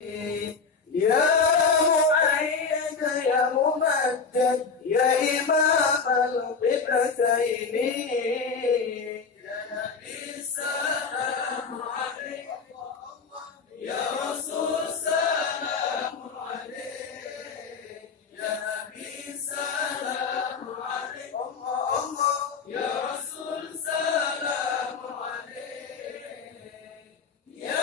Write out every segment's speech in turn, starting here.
يا مؤيد يا ممجد يا إمام القبلتين يا نبي السلام عليك يا رسول سلام عليك يا نبي سلام عليك الله الله يا رسول سلام عليك يا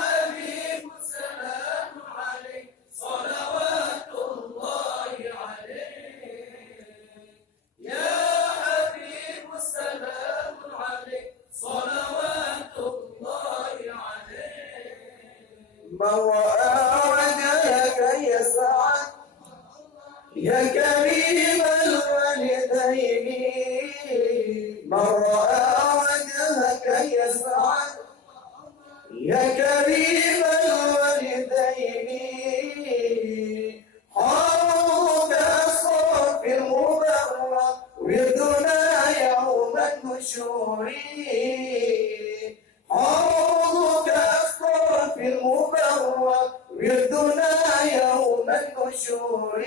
حبيب سلام عليك صلوات الله عليك يا حبيب سلام عليك صلوات الله عليك من رأى وجهك يسعد يا كريم الوالدين من رأى وجهك يسعد يا كريم الوالدين حوضك الصف المبرق وردنا يوم النشور حوضك الصف المبرق وردنا يوم النشور